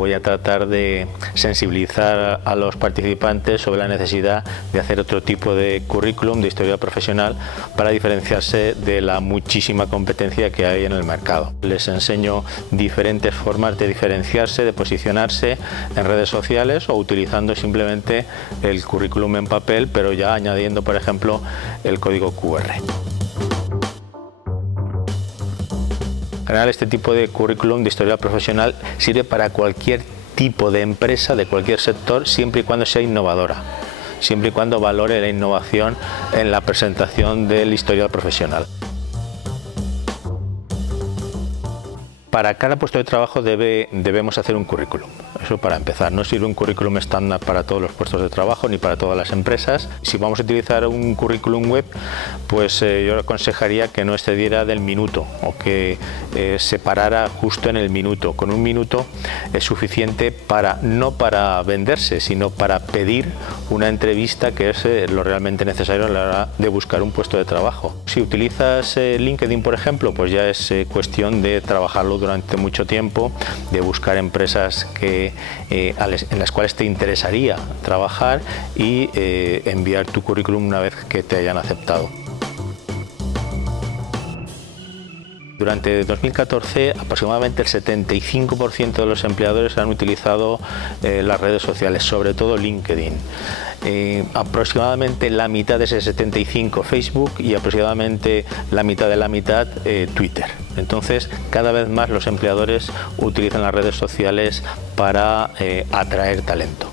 Voy a tratar de sensibilizar a los participantes sobre la necesidad de hacer otro tipo de currículum de historia profesional para diferenciarse de la muchísima competencia que hay en el mercado. Les enseño diferentes formas de diferenciarse, de posicionarse en redes sociales o utilizando simplemente el currículum en papel, pero ya añadiendo, por ejemplo, el código QR. En general, este tipo de currículum de historia profesional sirve para cualquier tipo de empresa, de cualquier sector, siempre y cuando sea innovadora, siempre y cuando valore la innovación en la presentación del historial profesional. Para cada puesto de trabajo debemos hacer un currículum. Eso para empezar. No sirve un currículum estándar para todos los puestos de trabajo ni para todas las empresas. Si vamos a utilizar un currículum web, pues yo aconsejaría que no excediera del minuto o que se parara justo en el minuto. Con un minuto es suficiente no para venderse, sino para pedir una entrevista, que es lo realmente necesario a la hora de buscar un puesto de trabajo. Si utilizas LinkedIn, por ejemplo, pues ya es cuestión de trabajarlo durante mucho tiempo, de buscar empresas en las cuales te interesaría trabajar y enviar tu currículum una vez que te hayan aceptado. Durante 2014, aproximadamente el 75% de los empleadores han utilizado las redes sociales, sobre todo LinkedIn. Aproximadamente la mitad de ese 75 Facebook y aproximadamente la mitad de la mitad Twitter. Entonces, cada vez más los empleadores utilizan las redes sociales para atraer talento.